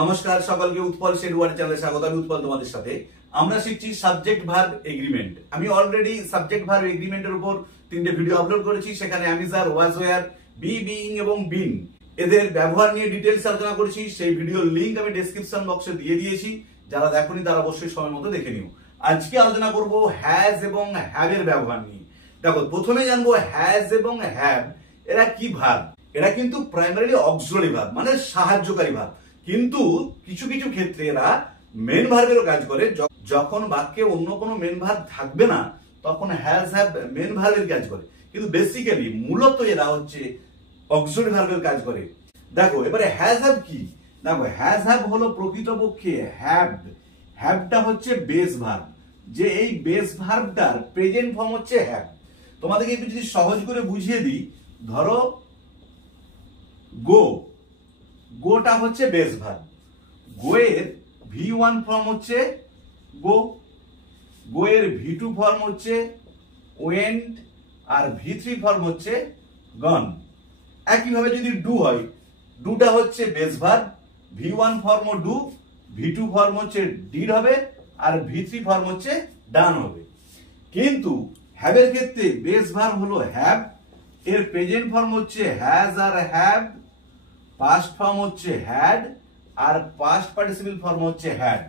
নমস্কার সকলকে, উৎপল শেরওয়ার চ্যানেলে স্বাগত। আমি উৎপল তোমাদের সাথে। আমরা শিখছি সাবজেক্ট ভার্ব এগ্রিমেন্ট। আমি অলরেডি সাবজেক্ট ভার্ব এগ্রিমেন্টের উপর 3টে ভিডিও আপলোড করেছি। সেখানে আমি যার, ওয়াজ ওয়ার, বি, বিইং এবং বিন এদের ব্যবহার নিয়ে ডিটেইলস আলোচনা করেছি। সেই ভিডিওর লিংক আমি ডেসক্রিপশন বক্সে দিয়ে দিয়েছি। যারা দেখোনি তারা অবশ্যই সময় মতো দেখে নিও। আজকে আলোচনা করব হ্যাজ এবং হ্যাভ এর ব্যবহার নিয়ে। দেখো, প্রথমে জানবো হ্যাজ এবং হ্যাভ এরা কি ভার্ব। এরা কিন্তু প্রাইমারিলি অক্সিলারি ভার্ব, মানে সাহায্যকারী ভার্ব। কিন্তু কিছু কিছু ক্ষেত্রে এরা মেন ভার্বেরও কাজ করে। যখন বাক্যে অন্য কোনো মেন ভার্ব থাকবে না তখন হ্যাজ হ্যাভ মেন ভার্বের কাজ করে। কিন্তু বেসিক্যালি মূলত এরা হচ্ছে অক্সিলারি ভার্বের কাজ করে। দেখো এবারে হ্যাজ হ্যাভ কি। দেখো হ্যাজ হ্যাভ হলো প্রকৃতপক্ষে হ্যাভ। হ্যাভটা হচ্ছে বেস ভার্ব। যে এই বেস ভার্বটার প্রেজেন্ট ফর্ম হচ্ছে হ্যাভ। তোমাদেরকে একটু যদি সহজ করে বুঝিয়ে দিই, ধরো গো, গোটা হচ্ছে বেস ভার্ব। গো এর V1 ফর্ম হচ্ছে গো, গো এর V2 ফর্ম হচ্ছে ওয়েন্ট, আর V3 ফর্ম হচ্ছে গন। একইভাবে যদি ডু হয়, ডুটা হচ্ছে base verb. V1 form do, V2 form হচ্ছে ডিড হবে, আর V3 ফর্ম হচ্ছে ডান হবে। কিন্তু হ্যাভের ক্ষেত্রে বেস ভার্ব হলো হ্যাভ, এর প্রেজেন্ট ফর্ম হচ্ছে হ্যাজ আর হ্যাভ, পাস্ট ফর্ম হচ্ছে হ্যাড, আর পাস্ট পার্টিসিপল ফর্ম হচ্ছে হ্যাড।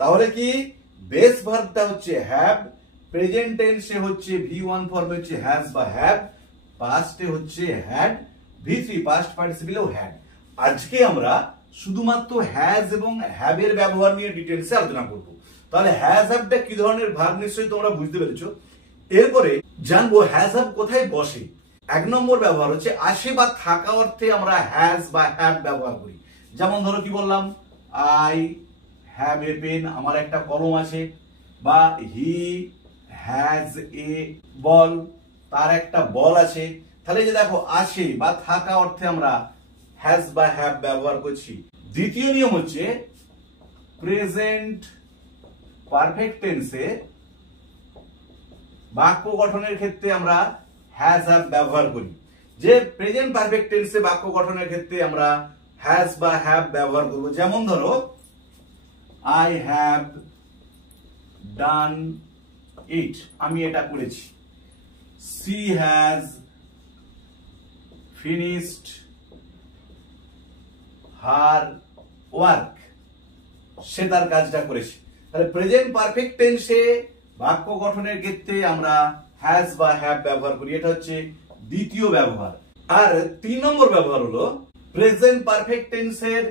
তাহলে কি বেস ভার্বটা হচ্ছে হ্যাভ, প্রেজেন্ট টেন্সে হচ্ছে V1 ফর্মে হচ্ছে হ্যাজ বা হ্যাভ, পাস্টে হচ্ছে হ্যাড, V3 পাস্ট পার্টিসিপলেও হ্যাড। আজকে আমরা শুধুমাত্র হ্যাজ এবং হ্যাভ এর ব্যবহার নিয়ে ডিটেইলসে আলোচনা করব। তাহলে হ্যাজ হ্যাভটা কি ধরনের ভার্ব নিশ্চয়ই তোমরা বুঝতে পেরেছো। এরপরে জানবো হ্যাজ হ্যাভ কোথায় বসে। 1 নম্বর ব্যবহার হচ্ছে আসে বা থাকা অর্থে আমরা হ্যাজ বা হ্যাভ ব্যবহার করি। যেমন ধরো কি বললাম, আই হ্যাভ এ পেন, আমার একটা কলম আছে। বা হি হ্যাজ এ বল, তার একটা বল আছে। তাহলে যে দেখো আসে বা থাকা অর্থে আমরা হ্যাজ বা হ্যাভ ব্যবহার করছি। দ্বিতীয় নিয়ম হচ্ছে প্রেজেন্ট পারফেক্ট টেন্সে বাক্য গঠনের ক্ষেত্রে আমরা হ্যাজ হ্যাভ ব্যবহার করি। যে প্রেজেন্ট পারফেক্ট টেন্সে বাক্য গঠনের ক্ষেত্রে আমরা হ্যাজ বা হ্যাভ ব্যবহার করব। যেমন ধরো আই হ্যাভ ডান ইট, আমি এটা করেছি। She has finished her work, সে তার কাজটা করেছে। তাহলে প্রেজেন্ট পারফেক্ট টেন্সে বাক্য গঠনের ক্ষেত্রে আমরা হ্যাজ বা হ্যাভ ব্যবহার করি। এটা হচ্ছে দ্বিতীয় ব্যবহার। আর 3 নম্বর ব্যবহার হলো প্রেজেন্ট পারফেক্ট টেন্সের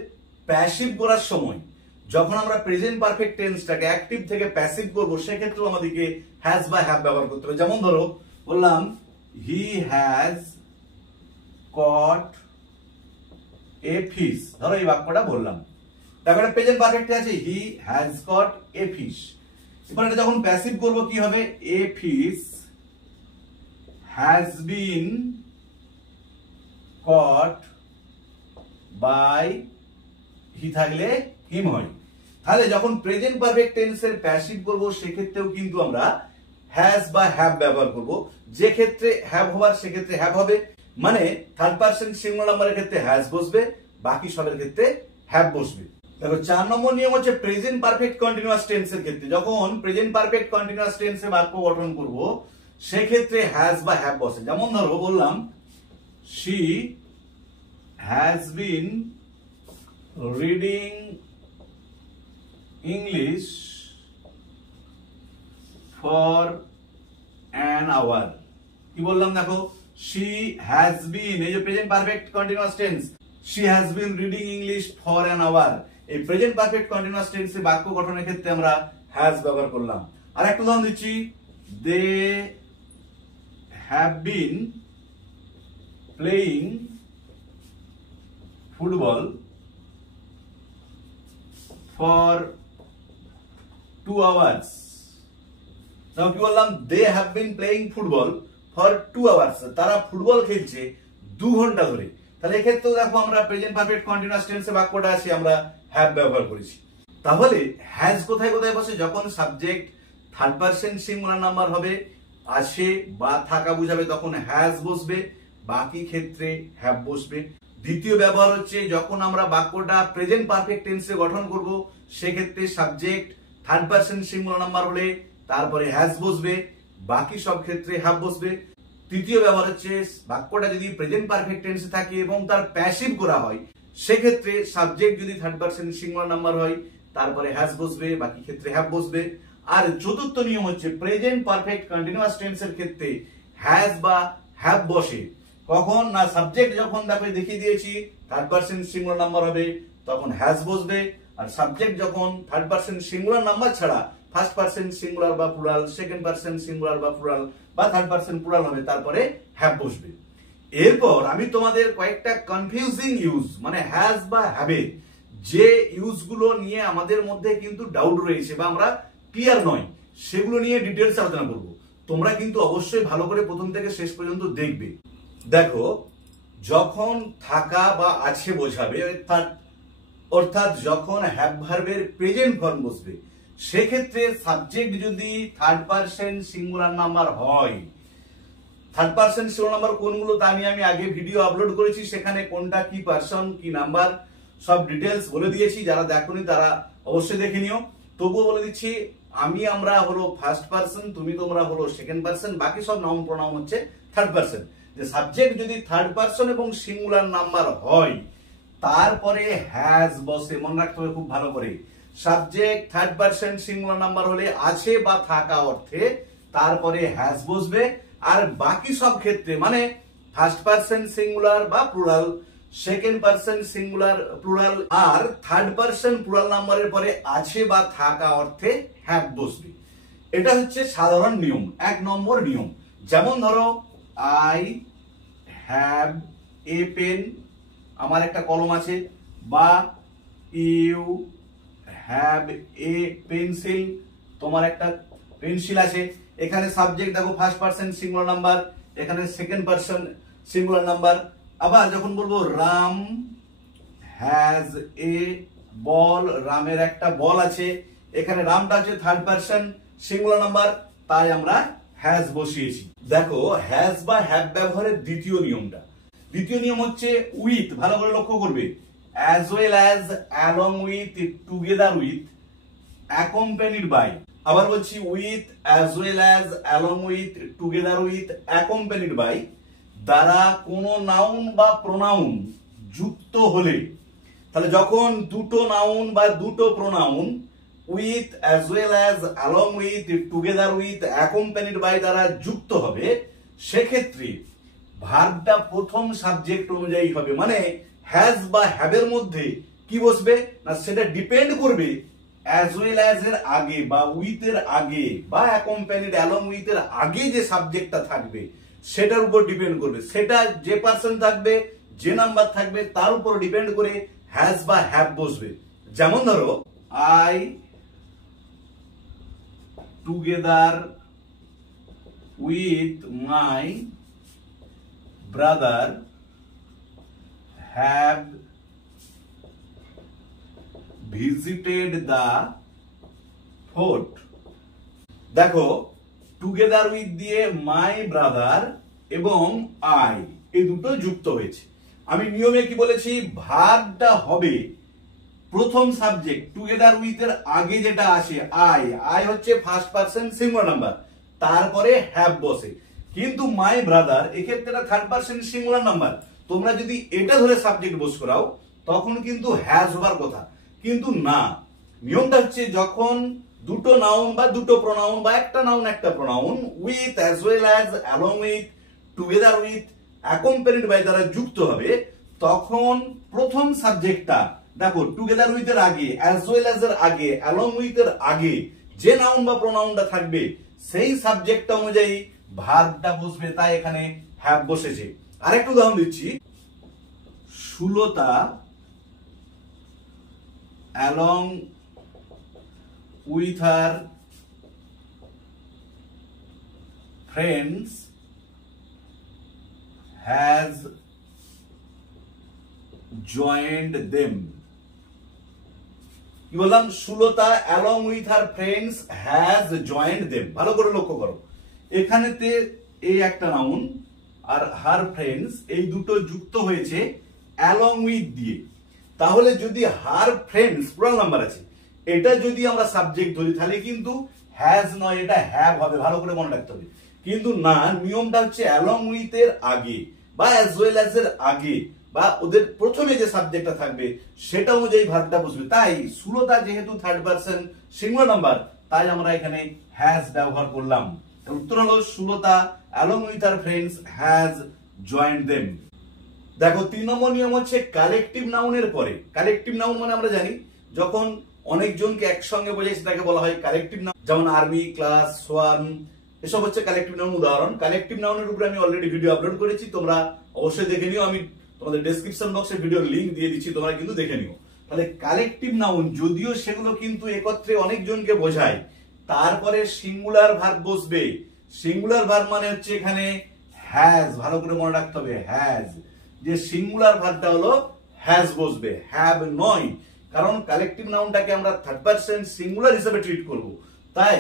প্যাসিভ করার সময়। যখন আমরা প্রেজেন্ট পারফেক্ট টেন্সটাকে অ্যাক্টিভ থেকে প্যাসিভ করব, সেক্ষেত্রে আমাদেরকে হ্যাজ বা হ্যাভ ব্যবহার করতে হবে। যেমন ধরো বললাম he has caught a fish, ধরো এই বাক্যটা বললাম। তারপরে প্রেজেন্ট পারফেক্টে আছে he has caught a fish. এবার এটা যখন প্যাসিভ করব কি হবে, a fish has been caught by, he থাকলে হিম হয়। তাহলে যখন প্রেজেন্ট পারফেক্ট টেন্সের প্যাসিভ করব সেক্ষেত্রেও কিন্তু আমরা হ্যাজ বা হ্যাভ ব্যবহার করব। যে ক্ষেত্রে হ্যাভ হবার সেক্ষেত্রে হ্যাভ হবে, মানে থার্ড পারসন সিঙ্গুলার নাম্বারের ক্ষেত্রে হ্যাজ বসবে, বাকি সবের ক্ষেত্রে হ্যাভ বসবে। দেখো 4 নম্বর নিয়ম হচ্ছে প্রেজেন্ট পারফেক্ট কন্টিনিউয়াস টেন্সের ক্ষেত্রে যখন প্রেজেন্ট পারফেক্ট কন্টিনিউয়াস টেন্সে বাক্য গঠন করব সেক্ষেত্রে হ্যাজ বা হ্যাভ বসে। যেমন ধরো বললাম she has been reading English for an hour। কি বললাম দেখো, she has been, এই যে present perfect continuous tense, she has been reading English for an hour। এই প্রেজেন্ট পারফেক্ট কন্টিনিউয়াস টেন্সে বাক্য গঠনের ক্ষেত্রে আমরা হ্যাজ ব্যবহার করলাম। আর একটা উদাহরণ দিচ্ছি, they have been playing football for 2 hours। তাও কি বললাম, they have been playing football for 2 hours, তারা ফুটবল খেলছে 2 ঘন্টা ধরে। তাহলে এক্ষেত্রে দেখো আমরা প্রেজেন্ট পারফেক্ট কন্টিনিউয়াস টেন্সে বাক্যটা আছে আমরা হ্যাভ ব্যবহার করেছি। তাহলে হ্যাজ কোথায় কোথায় বসে, যখন subject third person singular number হবে, আসে বা থাকা বুঝাবে তখন হ্যাজ বসবে, বাকি ক্ষেত্রে হ্যাভ বসবে। দ্বিতীয় ব্যবহার হচ্ছে যখন আমরা বাক্যটা প্রেজেন্ট পারফেক্ট টেন্সে গঠন করব, সেক্ষেত্রে subject third person singular number হলে তারপরে হ্যাজ বসবে, বাকি সব ক্ষেত্রে হ্যাভ বসবে। তৃতীয় ব্যবহার হচ্ছে বাক্যটা যদি প্রেজেন্ট পারফেক্ট টেন্সে থাকে এবং তার প্যাসিভ করা হয়, সেক্ষেত্রে সাবজেক্ট যদি থার্ড পারসন সিঙ্গুলার নাম্বার হয় তারপরে হ্যাজ বসবে, বাকি ক্ষেত্রে হ্যাভ বসবে। আর চতুর্থ নিয়ম হচ্ছে প্রেজেন্ট পারফেক্ট কন্টিনিউয়াস টেন্সের ক্ষেত্রে হ্যাজ বা হ্যাভ বসে কখন না, সাবজেক্ট যখন তাকে দেখিয়ে দিয়েছি থার্ড পারসন সিঙ্গুলার নাম্বার হবে তখন হ্যাজ বসবে, আর সাবজেক্ট যখন থার্ড পারসন সিঙ্গুলার নাম্বার ছাড়া ফার্স্ট পারসন সিঙ্গুলার বা প্লুরাল, সেকেন্ড পারসন সিঙ্গুলার বা প্লুরাল বা থার্ড পারসন প্লুরাল হবে তারপরে হ্যাভ বসবে। এরপর আমি তোমাদের কয়েকটা কনফিউজিং ইউজ মানে হ্যাজ বা হ্যাভে যে ইউজগুলো নিয়ে আমাদের মধ্যে কিন্তু ডাউট রয়েছে বা আমরা ক্লিয়ার নয়, সেগুলো নিয়ে ডিটেলস আলোচনা করব। তোমরা কিন্তু অবশ্যই ভালো করে প্রথম থেকে শেষ পর্যন্ত দেখবে। দেখো, যখন থাকা বা আছে বোঝাবে অর্থাৎ যখন হ্যাভ ভার্বের প্রেজেন্ট ফর্ম বসবে, সেক্ষেত্রে সাবজেক্ট যদি থার্ড পারসন সিঙ্গুলার নাম্বার হয়, থার্ড পারসন সিঙ্গুলার নাম্বার কোনগুলো তা নিয়ে আমি আগে ভিডিও আপলোড করেছি, সেখানে কোনটা কি পারসন কি নাম্বার সব ডিটেলস বলে দিয়েছি, যারা দেখোনি তারা অবশ্যই দেখে নিও। তবুও বলে দিচ্ছি, আমরা হলো ফার্স্ট পারসন, তোমরা হলো সেকেন্ড পারসন, বাকি সব নাউন প্রোনাউন হচ্ছে থার্ড পারসন। যে সাবজেক্ট যদি থার্ড পারসন এবং সিঙ্গুলার নাম্বার হয় তারপরে হ্যাজ বসে, মনে রাখতে হবে খুব ভালো করে। Subject third person singular number হলে আছে বা থাকা অর্থে তারপরে হ্যাজ বসবে, আর বাকি সব ক্ষেত্রে মানে ফার্স্ট পারসন সিঙ্গুলার বা plural, second person singular plural আর থার্ড পারসন প্লুরাল নাম্বারের পরে আছে বা থাকা অর্থে হ্যাভ বসবে। এটা হচ্ছে সাধারণ নিয়ম, 1 নম্বর নিয়ম। যেমন ধরো, আই হ্যাভ এ পেন, আমার একটা কলম আছে, বা ইউ হ্যাভ এ পেন্সিল, তোমার একটা পেন্সিল আছে। এখানে সাবজেক্ট দেখো ফার্স্ট পারসন সিঙ্গুলার নাম্বার, এখানে সেকেন্ড পারসন সিঙ্গুলার নাম্বার। আবার যখন বলবো রাম হ্যাজ এ বল, রামের একটা বল আছে, এখানে রামটা হচ্ছে থার্ড পারসন সিঙ্গুলার নাম্বার, তাই আমরা হ্যাজ বসিয়েছি। দেখো, হ্যাজ বা হ্যাভ ব্যবহারের দ্বিতীয় নিয়মটা, দ্বিতীয় নিয়ম হচ্ছে উইথ, ভালো করে লক্ষ্য করবে, as well as, along with, together with, accompanied by. আবার বলছি, with, as well as, along with, together with, accompanied by দ্বারা কোনো নাউন বা প্রোনাউন যুক্ত হলে, তাহলে যখন দুটো নাউন বা দুটো pronoun with, as well as, along with, together with, accompanied by দ্বারা যুক্ত হবে, সেক্ষেত্রে ভার্বটা প্রথম সাবজেক্ট অনুযায়ী হবে। মানে হ্যাজ বা হ্যাভের মধ্যে কি বসবে না, সেটা ডিপেন্ড করবে অ্যাজ ওয়েল অ্যাজ এর আগে বা উইথ এর আগে বা অ্যাকম্পানিড অ্যালং উইথ এর আগে যে সাবজেক্টটা থাকবে সেটার উপর ডিপেন্ড করবে। সেটা যে পার্সন থাকবে, যে নাম্বার থাকবে তার উপর ডিপেন্ড করে হ্যাজ বা হ্যাভ বসবে। যেমন ধরো, I together with my brother have visited the fort. দেখো, টুগেদার উইথ দিয়ে মাই ব্রাদার এবং আই এই দুটো যুক্ত হয়েছে। আমি নিয়মে কি বলেছি, ভার্বটা হবে প্রথম সাবজেক্ট টুগেদার উইথ এর আগে যেটা আসে আই, আই হচ্ছে ফার্স্ট পারসন সিঙ্গুলার নাম্বার, তারপরে হ্যাভ বসে। কিন্তু মাই ব্রাদার এক্ষেত্রে থার্ড পারসন সিঙ্গুলার নাম্বার, তোমরা যদি এটা ধরে সাবজেক্ট বস করাও তখন কিন্তু হ্যাজ হবার কথা, কিন্তু না। নিয়মটা হচ্ছে যখন দুটো নাউন বা দুটো প্রোনাউন বা একটা নাউন একটা pronoun with, as well as, along with, together with, accompanied by দ্বারা যুক্ত হবে, তখন প্রথম সাবজেক্টটা দেখো টুগেদার উইথ এর আগে, অ্যাজ ওয়েল অ্যাজ এর আগে, অ্যালং উইথ এর আগে যে নাউন বা প্রোনাউনটা থাকবে সেই সাবজেক্টটা অনুযায়ী ভার্বটা বসবে, তাই এখানে হ্যাভ বসেছে। আরেকটা উদাহরণ দিচ্ছি, Sulata along with her friends has joined them। কি বললাম, Sulata along with her friends has joined them। ভালো করে লক্ষ্য করো, এখানেতে এই একটা নাউন আর her friends এই দুটো যুক্ত হয়েছে অ্যালং উইথ দিয়ে। তাহলে যদি হার ফ্রেন্ডস প্লুরাল নাম্বার আছে, এটা যদি আমরা সাবজেক্ট ধরি তাহলে কিন্তু হ্যাজ নয়, এটা হ্যাভ হবে, ভালো করে মনে রাখতে হবে। কিন্তু না, নিয়মটা হচ্ছে অ্যালং উইথ এর আগে বা অ্যাজ ওয়েল অ্যাজ এর আগে বা ওদের প্রথমে যে সাবজেক্টটা থাকবে সেটা অনুযায়ী ভার্বটা বসবে। তাই সুলতা যেহেতু থার্ড পারসন সিঙ্গুলার নাম্বার, তাই আমরা এখানে হ্যাজ ব্যবহার করলাম। উত্তর হলো Sulata along with her friends has joined them. দেখো 3 নম্বর নিয়ম হচ্ছে কালেকটিভ নাউনের পরে। কালেকটিভ নাউন মানে আমরা জানি যখন অনেকজনকে একসঙ্গে বোঝায় সেটাকে বলা হয় কালেকটিভ নাউন। যেমন আর্মি, ক্লাস, সোয়ান, এসব হচ্ছে কালেকটিভ নাউন উদাহরণ। কালেকটিভ নাউনের উপরে আমি অলরেডি ভিডিও আপলোড করেছি, তোমরা অবশ্যই দেখে নিও। আমি তোমাদের ডেসক্রিপশন বক্সে ভিডিওর লিংক দিয়ে দিচ্ছি, তোমরা কিন্তু দেখে নিও। তাহলে কালেকটিভ নাউন যদিও সেগুলো কিন্তু একত্রে অনেকজনকে বোঝায়, তারপরে সিঙ্গুলার ভার্ব বসবে। সিঙ্গুলার ভার্ব মানে হচ্ছে এখানে হ্যাজ, ভালো করে মনে রাখতে হবে হ্যাজ। যে সিঙ্গুলার ভার্বটা হলো হ্যাজ বসবে, হ্যাভ নয়। কারণ কালেকটিভ নাউনটাকে আমরা থার্ড পারসন সিঙ্গুলার হিসেবে ট্রিট করব, তাই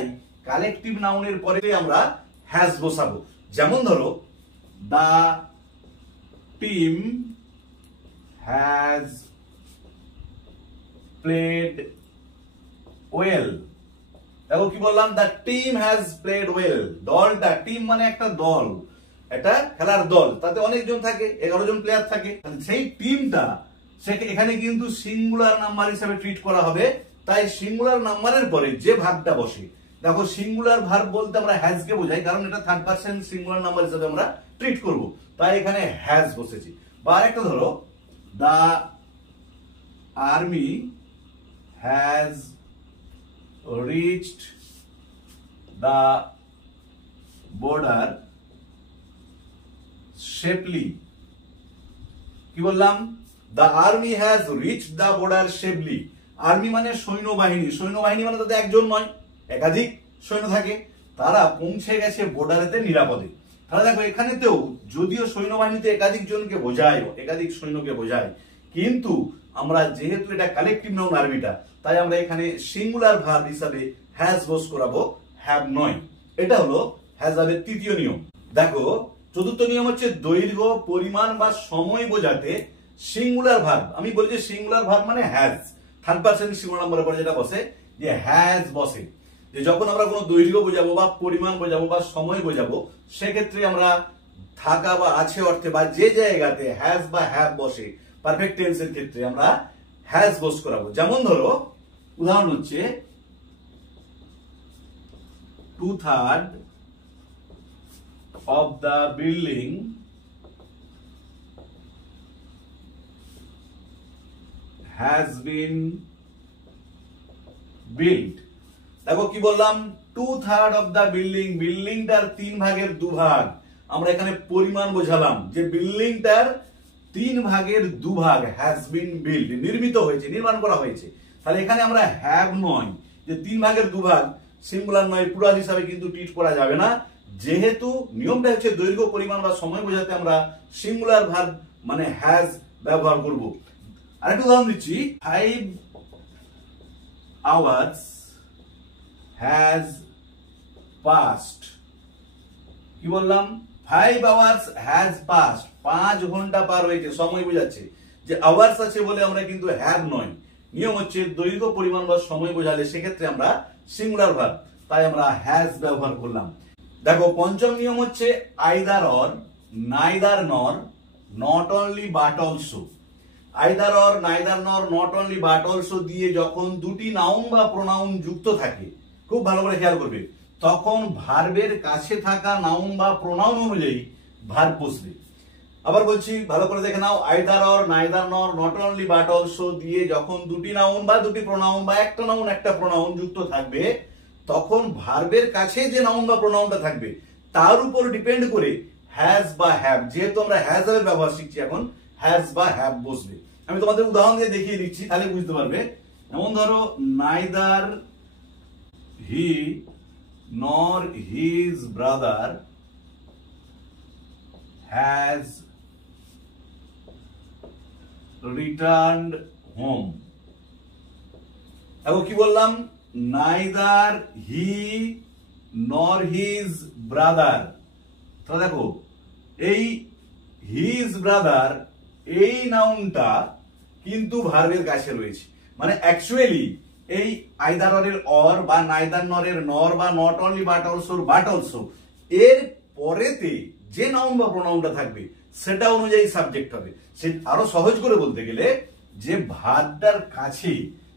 কালেকটিভ নাউনের পরে আমরা হ্যাজ বসাবো। যেমন ধরো দা টিম হ্যাজ প্লেড ওয়েল। দেখো কি বললাম, দা টিম হ্যাজ প্লেড ওয়েল। দলটা, টিম মানে একটা দল, এটা খেলার দল, তাতে অনেকজন থাকে, 11 জন প্লেয়ার থাকে। সেই টিমটা এখানে কিন্তু সিঙ্গুলার নাম্বার হিসেবে ট্রিট করা হবে। তাই সিঙ্গুলার নাম্বারের পরে যে ভার্বটা বসে, দেখো সিঙ্গুলার ভার্ব বলতে আমরা হ্যাজ কে বোঝাই, কারণ এটা থার্ড পারসন সিঙ্গুলার নাম্বার হিসেবে আমরা ট্রিট করব, তাই এখানে হ্যাজ বসেছি। বা আরেকটা ধরো the army has reached the border safely. কি বললাম, the army has reached the border safely. Army মানে সৈন্যবাহিনী, সৈন্যবাহিনী মানে তাদের একজন নয়, একাধিক সৈন্য থাকে, তারা পৌঁছে গেছে বর্ডারেতে নিরাপদে। তাহলে দেখো এখানেতেও যদিও সৈন্যবাহিনীতে একাধিক জনকে বোঝায়, একাধিক সৈন্যকে বোঝায়, কিন্তু আমরা যেহেতু এটা কালেকটিভ নাউন আর্মিটা, তাই আমরা এখানে সিঙ্গুলার ভার্ব হিসাবে হ্যাজ বস করাবো, হ্যাভ নয়। এটা হলো হ্যাজ ভার্বের তৃতীয় নিয়ম। দেখো চতুর্থ নিয়ম হচ্ছে দৈর্ঘ্য, পরিমাণ বা সময় বোঝাতে সিঙ্গুলার ভার্ব। আমি বলি যে সিঙ্গুলার ভার্ব মানে হ্যাজ, থার্ড পারসন সিঙ্গুলার নাম্বারের পরে যেটা বসে যে হ্যাজ বসে। যে যখন আমরা কোনো দৈর্ঘ্য বোঝাবো বা পরিমাণ বোঝাবো বা সময় বোঝাবো, সেক্ষেত্রে আমরা থাকা বা আছে অর্থে বা যে জায়গাতে হ্যাজ বা হ্যাভ বসে পারফেক্ট টেন্সের ক্ষেত্রে আমরা হ্যাজ বস করাবো। যেমন ধরো উদাহরণ হচ্ছে 2/3 of the building has been built। দেখো কি বললাম, 2/3 of the building, বিল্ডিংটার 3 ভাগের 2 ভাগ। আমরা এখানে পরিমাণ বোঝালাম যে বিল্ডিংটার 3 ভাগের 2 ভাগ has been built, নির্মিত হয়েছে, নির্মাণ করা হয়েছে। তাহলে এখানে আমরা হ্যাভ নয়, যে 3 ভাগের 2 ভাগ সিঙ্গুলার নয়, প্লুরাল হিসাবে কিন্তু ট্রিট করা যাবে না। যেহেতু নিয়মটা হচ্ছে দৈর্ঘ্য, পরিমাণ বা সময় বোঝাতে আমরা সিঙ্গুলার ভার্ব মানে হ্যাজ ব্যবহার করব। আরেকটা উদাহরণ দিচ্ছি, 5 hours has passed। কি বললাম, 5 hours has passed, 5 ঘন্টা পার হয়েছে, সময় বোঝাচ্ছে। যে আওয়ার্স আছে বলে আমরা কিন্তু হ্যাভ নয়। নিয়ম হচ্ছে দৈর্ঘ্য, পরিমাণ বা সময় বোঝালে সেক্ষেত্রে আমরা সিঙ্গুলার ভার্ব, তাই আমরা হ্যাজ ব্যবহার করলাম। দেখো পঞ্চম নিয়ম হচ্ছে either or, neither nor, not only but also. Either or, neither nor, not only but also দিয়ে যখন দুটি নাউন বা প্রোনাউন যুক্ত থাকে, খুব ভালো করে খেয়াল করবে, তখন ভার্বের কাছে থাকা নাউন বা প্রোনাউন অনুযায়ী ভার্ব বসবে। আবার বলছি, ভালো করে দেখে নাও, either or, neither nor, not only but also দিয়ে যখন দুটি নাউন বা দুটি প্রোনাউন বা একটা নাউন একটা প্রোনাউন যুক্ত থাকবে, তখন ভার্বের কাছে যে নাউন বা প্রোনাউনটা থাকবে তার উপর ডিপেন্ড করে হ্যাজ বা হ্যাভ, যেহেতু আমরা হ্যাজ এর ব্যবহার শিখছি এখন, হ্যাজ বা হ্যাভ বসবে। আমি তোমাদের উদাহরণ দিয়ে দেখিয়ে দিচ্ছি, তাহলে বুঝতে পারবে। যেমন ধরো, নাইদার হি নর his brother has returned home. দেখো কি বললাম, নাইদার হি নর হিজ ব্রাদার। তাহলে দেখো এই হিজ ব্রাদার এই নাউনটা কিন্তু ভার্বের কাছে রয়েছে, মানে অ্যাকচুয়ালি এই আইদার অরের অর বা নাইদার নরের নর বা নট অনলি বাট অলসো এর পরেতে যে নাউন বা প্রোনাউনটা থাকবে সেটা অনুযায়ী সাবজেক্ট হবে। সে আরো সহজ করে বলতে গেলে যে ভার্বটার কাছে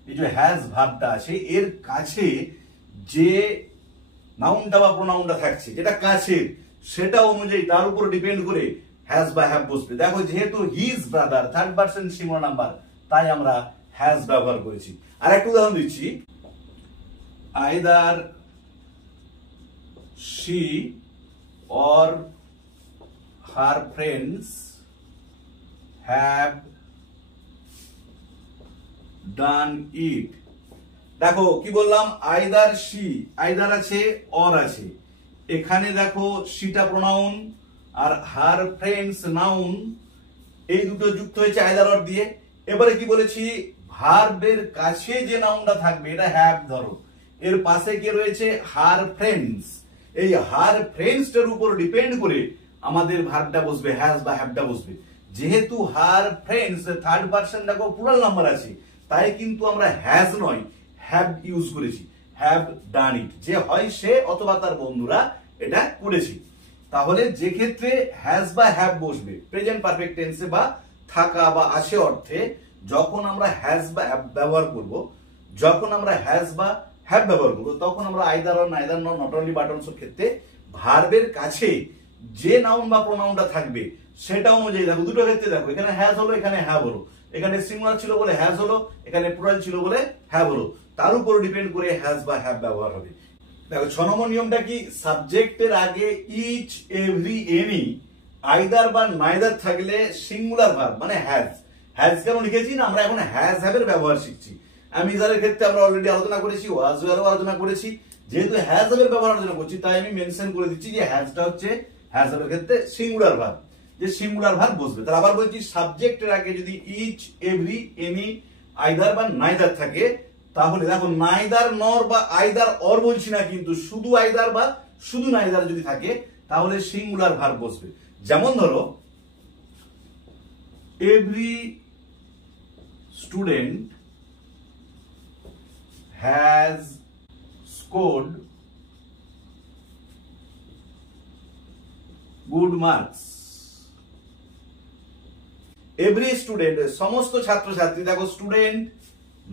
এই যে হ্যাজ ভার্বটা আছে এর কাছে যে নাউনটা বা প্রোনাউনটা থাকছে যেটা কাছে সেটা অনুযায়ী তার উপর ডিপেন্ড করে হ্যাজ বা হ্যাভ বসবে। দেখো যেহেতু his brother third person singular number তাই আমরা হ্যাজ ব্যবহার করেছি। আর একটা উদাহরণ দিচ্ছি, either she or her friends have done it। দেখো কি বললাম, আইদার she, আইদার আছে অর আছে, এখানে দেখো সিটা প্রোনাউন আর হার ফ্রেন্ডস নাউন, এই দুটো যুক্ত হয়েছে আইদার অর দিয়ে। এবারে কি বলেছি, ভার্বের কাছে যে নাউনটা থাকবে এটা হ্যাভ ধরো, এর পাশে কি রয়েছে হার ফ্রেন্ডস, এই হার ফ্রেন্ডসটার উপর ডিপেন্ড করে আমাদের ভার্বটা বসবে, হ্যাজ বা হ্যাভটা বসবে। যেহেতু হার ফ্রেন্ডস থার্ড পারসন দেখো প্লুরাল নাম্বার আছে তাই কিন্তু আমরা হ্যাজ নয় হ্যাভ ইউজ করেছি, হ্যাভ ডান ইট, যে হয় সে অথবা তার বন্ধুরা এটা করেছি। তাহলে যে ক্ষেত্রে হ্যাজ বা হ্যাভ বসবে প্রেজেন্ট পারফেক্ট টেন্সে বা থাকা বা আছে অর্থে, যখন আমরা হ্যাজ বা হ্যাভ ব্যবহার করব, যখন আমরা হ্যাজ বা হ্যাভ ব্যবহার করব তখন আমরা either or neither nor not only but also ক্ষেত্রে ভার্বের কাছে যে নাউন বা প্রোনাউনটা থাকবে সেটা অনুযায়ী দেখো দুটো ক্ষেত্রে দেখো এখানে হ্যাজ হলো এখানে হ্যাভ হলো, এখানে সিঙ্গুলার ছিল বলে হ্যাজ হলো এখানে প্লুরাল ছিল বলে হ্যাভ হলো, তার উপর ডিপেন্ড করে হ্যাজ বা হ্যাভ ব্যবহার হবে। দেখো 6 নম্বর নিয়মটা কি, সাবজেক্টের আগে ইচ এভরি এনি আইদার বা নাইদার থাকলে সিঙ্গুলার ভার্ব মানে হ্যাজ, হ্যাজ কেন লিখেছি না, আমরা এখন হ্যাজ হ্যাভের ব্যবহার শিখছি। আমি যাদের ক্ষেত্রে আমরা অলরেডি আলোচনা করেছি, ওয়াজ ওয়ারও আলোচনা করেছি, যেহেতু হ্যাজ হ্যাভের ব্যবহার আলোচনা করছি তাই আমি মেনশন করে দিচ্ছি যে হ্যাজটা হচ্ছে হ্যাজ হ্যাভের ক্ষেত্রে সিঙ্গুলার ভার্ব, যে সিঙ্গুলার ভার্ব বসবে। তাহলে আবার বলছি সাবজেক্টের আগে যদি ইচ এভরি এনি আইদার বা নাইদার থাকে তাহলে দেখো নাইদার নর বা আইদার অর বলছি না, কিন্তু শুধু আইদার বা শুধু নাইদার যদি থাকে তাহলে সিঙ্গুলার ভার্ব বসবে। যেমন ধরো every student has scored good marks. Every student সমস্ত ছাত্রছাত্রী, দেখো স্টুডেন্ট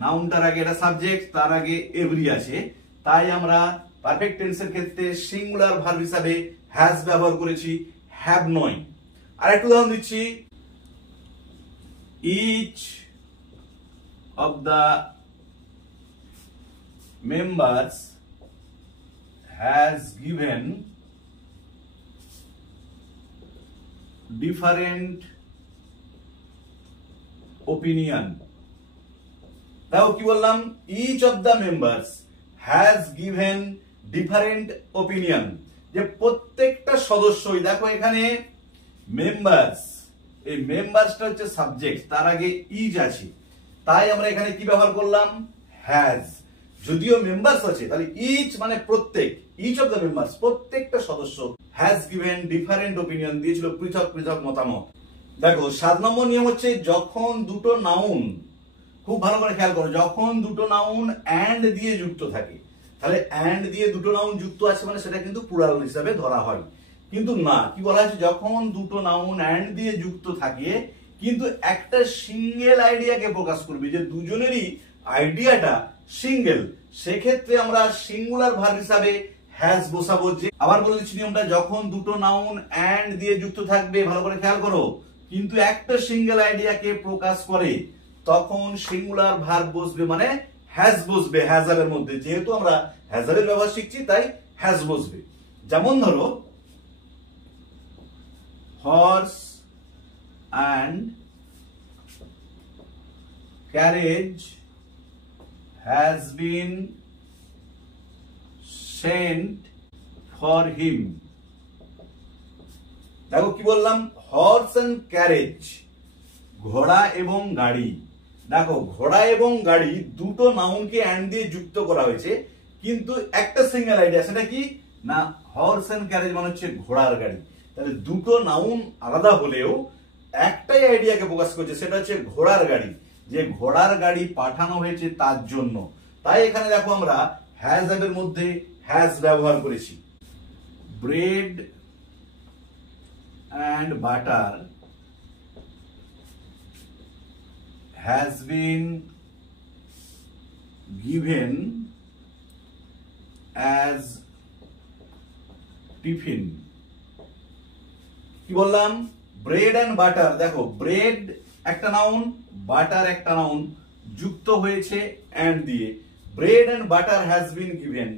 নাউনটার আগে এটা সাবজেক্ট, তার আগে এভরি আছে, তাই আমরা পারফেক্ট টেন্সের ক্ষেত্রে সিঙ্গুলার ভার্ব হিসাবে হ্যাজ ব্যবহার করেছি, হ্যাভ নয়। আর একটু উদাহরণ দিচ্ছি, each of the members has given different opinion. দেখো কি বললাম, each of the members has given different opinion, যে প্রত্যেকটা সদস্যই, দেখো এখানে মেম্বার্স, এই মেম্বার্সটা হচ্ছে সাবজেক্ট, তার আগে ইজ আছে, তাই আমরা এখানে কি ব্যবহার করলাম হ্যাজ। যদিও মেম্বার্স আছে তাহলে ইচ মানে প্রত্যেক, ইচ অফ দ্য মেম্বার্স প্রত্যেকটা সদস্য হ্যাজ গিভেন ডিফারেন্ট ওপিনিয়ন দিয়েছিল, পৃথক পৃথক মতামত। দেখো 7 নম্বর নিয়ম হচ্ছে যখন দুটো নাউন, খুব ভালো করে খেয়াল করো, যখন দুটো নাউন অ্যান্ড দিয়ে যুক্ত থাকে, তাহলে অ্যান্ড দিয়ে দুটো নাউন যুক্ত আছে মানে সেটা কিন্তু প্লুরাল হিসাবে ধরা হয়। কিন্তু না, কি বলা হয়েছে, যখন দুটো নাউন অ্যান্ড দিয়ে যুক্ত থাকে কিন্তু একটা সিঙ্গেল আইডিয়াকে প্রকাশ করবে, যে দুজনেরই আইডিয়াটা সিঙ্গেল, সেক্ষেত্রে আমরা সিঙ্গুলার ভার্ব হিসাবে হ্যাজ বসাবো। যে আবার বলে দিচ্ছি নিয়মটা, যখন দুটো নাউন অ্যান্ড দিয়ে যুক্ত থাকবে, ভালো করে খেয়াল করো, কিন্তু একটা সিঙ্গেল আইডিয়াকে প্রকাশ করে তখন সিঙ্গুলার ভার্ব বসবে মানে হ্যাজ বসবে হ্যাজ হ্যাভের মধ্যে। যেহেতু আমরা হ্যাজ হ্যাভের ব্যবহার শিখছি তাই হ্যাজ বসবে। যেমন ধরো horse and carriage has been sent for him. দেখো কি বললাম, হর্স এন্ড ক্যারেজ, ঘোড়া এবং গাড়ি। দেখো ঘোড়া এবং গাড়ি দুটো নাউনকে অ্যান্ড দিয়ে যুক্ত করা হয়েছে, কিন্তু একটা সিঙ্গেল আইডিয়া, সেটা কি না হর্স এন্ড ক্যারেজ মানে হচ্ছে ঘোড়ার গাড়ি। তাহলে দুটো নাউন আলাদা হলেও একটাই আইডিয়াকে প্রকাশ করছে, সেটা হচ্ছে ঘোড়ার গাড়ি, যে ঘোড়ার গাড়ি পাঠানো হয়েছে তার জন্য। তাই এখানে দেখো আমরা হ্যাজ হ্যাভ এর মধ্যে হ্যাজ ব্যবহার করেছি। Bread and butter has been given as tiffin. কি বললাম? ব্রেড অ্যান্ড বাটার, দেখো ব্রেড একটা নাউন, বাটার একটা নাউন, যুক্ত হয়েছে অ্যান্ড দিয়ে। Bread and butter has been given.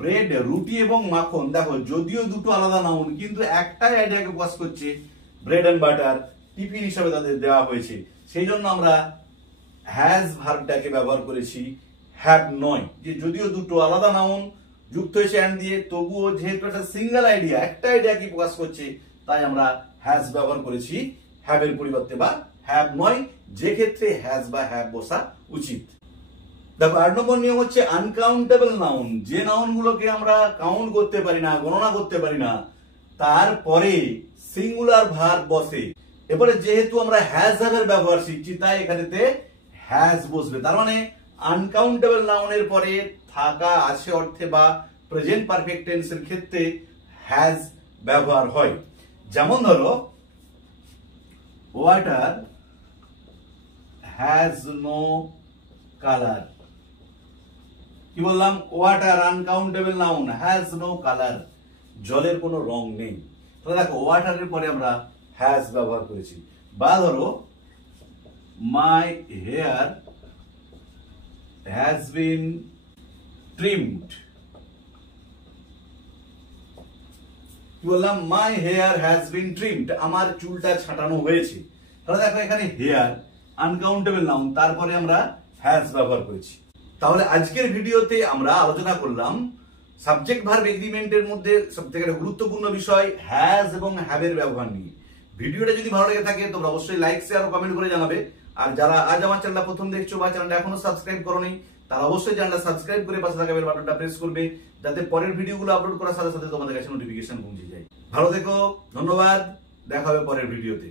Bread রুটি এবং মাখন, দেখো যদিও দুটো আলাদা নাউন কিন্তু একটাই আইডিয়াকে প্রকাশ করছে, ব্রেড অ্যান্ড বাটার টিফিন হিসাবে তাদের দেওয়া হয়েছে। সেই জন্য আমরা হ্যাজ ভার্বটাকে ব্যবহার করেছি, হ্যাভ নয়। যে যদিও দুটো আলাদা নাউন যুক্ত হয়েছে অ্যান্ড দিয়ে, তবুও যেহেতু একটা সিঙ্গেল আইডিয়া, একটা আইডিয়া কি প্রকাশ করছে, তাই আমরা হ্যাজ ব্যবহার করেছি হ্যাভ এর পরিবর্তে, বা হ্যাভ নয়, যে ক্ষেত্রে হ্যাজ বা হ্যাভ বসা উচিত। দেখো 8 নম্বর নিয়ম হচ্ছে আনকাউন্টেবল নাউন, যে নাউন গুলোকে আমরা কাউন্ট করতে পারি না, গণনা করতে পারি না, তারপরে সিঙ্গুলার ভার্ব বসে। এবারে যেহেতু আমরা হ্যাজ হ্যাভ এর ব্যবহার শিখছি, তাই এখানেতে হ্যাজ বসবে। তার মানে আনকাউন্টেবল নাউনের পরে থাকা আছে অর্থে বা প্রেজেন্ট পারফেক্ট টেন্সের ক্ষেত্রে হ্যাজ ব্যবহার হয়। যেমন ধরো ওয়াটার হ্যাজ নো কালার। কি বললাম? Water uncountable noun, has no colour, জলের কোনো রং নেই। তাহলে দেখো ওয়াটারের পরে আমরা হ্যাজ ব্যবহার করেছি। বা ধরো মাই হেয়ার হ্যাজ বিন ট্রিমড। কি বললাম? মাই হেয়ার হ্যাজ বিন ট্রিমড, আমার চুলটা ছাঁটানো হয়েছে। তাহলে দেখো এখানে হেয়ার আনকাউন্টেবল নাউন, তারপরে আমরা হ্যাজ ব্যবহার করেছি। তাহলে আজকের ভিডিওতে আমরা আলোচনা করলাম সাবজেক্ট ভার্ব এগ্রিমেন্টের মধ্যে সবথেকে গুরুত্বপূর্ণ বিষয় হ্যাজ এবং হ্যাভ এর ব্যবহার নিয়ে। ভিডিওটা যদি ভালো লেগে থাকে তোমরা অবশ্যই লাইক, শেয়ার ও কমেন্ট করে জানাবে। আর যারা আজ আমার চ্যানেলটা প্রথম দেখছো বা চ্যানেলটা এখনো সাবস্ক্রাইব করোনি, তারা অবশ্যই চ্যানেলটা সাবস্ক্রাইব করে পাশে থাকা বেল বাটনটা প্রেস করবে, যাতে পরের ভিডিওগুলো আপলোড করার সাথে সাথে তোমাদের কাছে নোটিফিকেশন পৌঁছে যায়। ভালো থেকো, ধন্যবাদ, দেখা হবে পরের ভিডিওতে।